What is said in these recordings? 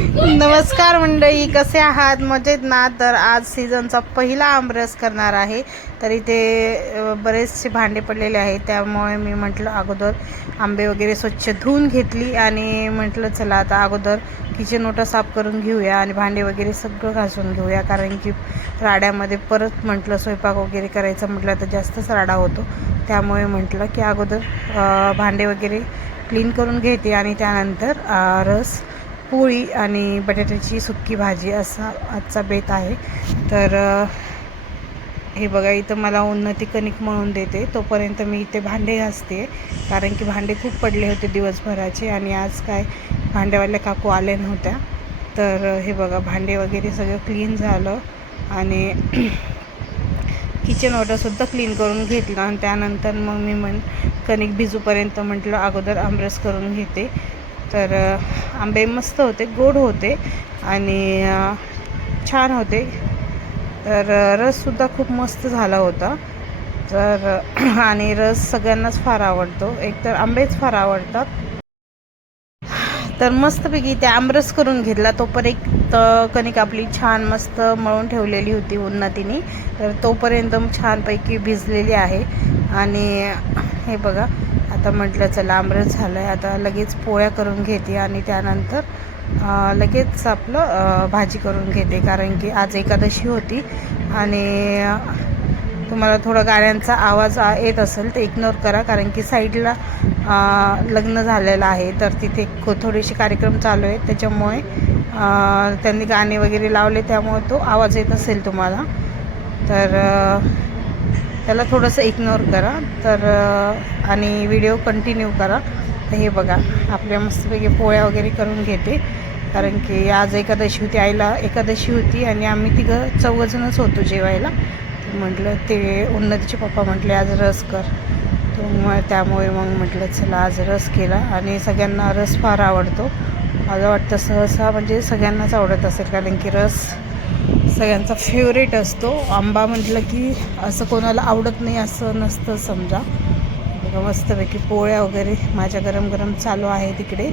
नमस्कार मंडळी, कसे आहात? मजेत ना? तर आज सीझनचा पहिला आमरस करणार आहे. तर इथे बरेचसे भांडे पडलेले आहेत, त्यामुळे मी म्हटलं अगोदर आंबे वगैरे स्वच्छ धुवून घेतली आणि म्हटलं चला आता अगोदर किचन ओटा साफ करून घेऊया आणि भांडे वगैरे सगळं घासून घेऊया, कारण की राड्यामध्ये परत म्हटलं स्वयंपाक वगैरे करायचं म्हटलं तर जास्तच राडा होतो. त्यामुळे म्हटलं की अगोदर भांडे वगैरे क्लीन करून घेते आणि त्यानंतर रस, पोळी आणि बटाट्याची सुक्की भाजी असा आजचा बेत आहे. तर हे बघा, इथं मला उन्नती कणिक मळून देते, तोपर्यंत मी इथे भांडे घासते, कारण की भांडे खूप पडले होते दिवसभराचे आणि आज काय भांड्यावाल्या काकू आल्या नव्हत्या. तर हे बघा, भांडे वगैरे सगळं क्लीन झालं आणि किचन ओटासुद्धा क्लीन करून घेतलं आणि त्यानंतर मग मी कणिक भिजूपर्यंत म्हटलं अगोदर आमरस करून घेते. तर आंबे मस्त होते, गोड होते आणि छान होते. तर रससुद्धा खूप मस्त झाला होता. तर आणि रस सगळ्यांनाच फार आवडतो, एकतर आंबेच फार आवडतात. तर मस्तपैकी ते आमरस करून घेतला. तोपर्यंत कणिक आपली छान मस्त मळून ठेवलेली होती उन्नतीने, तर तोपर्यंत छानपैकी भिजलेली आहे. आणि हे बघा, आता म्हटलं चला आमरस झालं आहे, आता लगेच पोळ्या करून घेते आणि त्यानंतर लगेच आपलं भाजी करून घेते, कारण की आज एकादशी होती. आणि तुम्हाला थोडा गाण्यांचा आवाज येत असेल तर इग्नोर करा, कारण की साईडला लग्न झालेलं आहे, तर तिथे थोडेसे कार्यक्रम चालू आहेत, त्याच्यामुळे त्यांनी गाणे वगैरे लावले, त्यामुळे तो आवाज येत असेल तुम्हाला, तर त्याला थोडंसं इग्नोर करा. तर आणि व्हिडिओ कंटिन्यू करा. तर हे बघा, आपल्या मस्तपैकी पोळ्या वगैरे करून घेते, कारण की आज एकादशी होती, आईला एकादशी होती आणि आम्ही तिघं 4 होतो जेवायला. म्हटलं ते उन्नतीचे पप्पा म्हटले आज रस कर, तर मग त्यामुळे मग म्हटलं चला आज रस केला. आणि सगळ्यांना रस फार आवडतो, मला वाटतं सहसा म्हणजे सगळ्यांनाच आवडत असेल, कारण की रस सगळ्यांचा फेवरेट असतो. आंबा म्हटलं की असं कोणाला आवडत नाही असं नसतं समजा. बघा, मस्तपैकी पोळ्या वगैरे माझ्या गरम गरम चालू आहे तिकडे.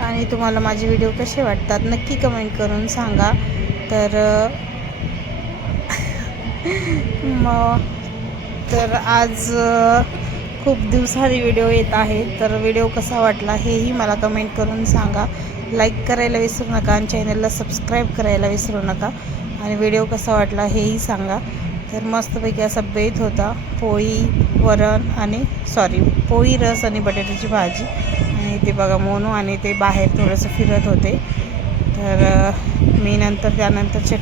आणि तुम्हाला माझे व्हिडिओ कसे वाटतात नक्की कमेंट करून सांगा. तर तर आज खूप दिवसांनी व्हिडिओ येत आहे, तर व्हिडिओ कसा वाटला हेही मला कमेंट करून सांगा. लाईक करायला विसरू नका आणि चॅनलला सबस्क्राईब करायला विसरू नका. आणि व्हिडिओ कसा वाटला हेही सांगा. तर मस्तपैकी असा बेत होता, पोळी वरण आणि पोळी रस आणि बटाट्याची भाजी. आणि ते बघा मोनू आणि ते बाहेर थोडंसं फिरत होते. तर मी त्यानंतर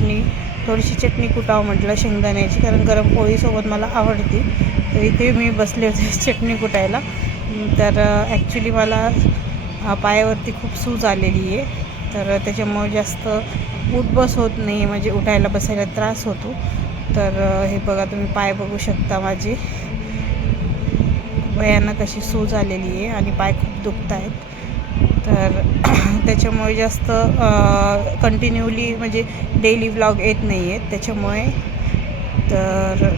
थोडीशी चटणी कुटावं म्हटलं शेंगदाण्याची, कारण गरम पोळीसोबत मला आवडते. तर इथे मी बसले होते चटणी कुटायला. तर ॲक्च्युली मला पायावरती खूप सूज आलेली आहे, तर त्याच्यामुळे जास्त उठबस होत नाही, म्हणजे उठायला बसायला त्रास होतो. तर हे बघा, तुम्ही पाय बघू शकता, माझी भयानक अशी सूज आलेली आहे आणि पाय खूप दुखत आहेत. तर त्याच्यामुळे जास्त कंटिन्यूली म्हणजे डेली व्लॉग येत नाही आहेत त्याच्यामुळे. तर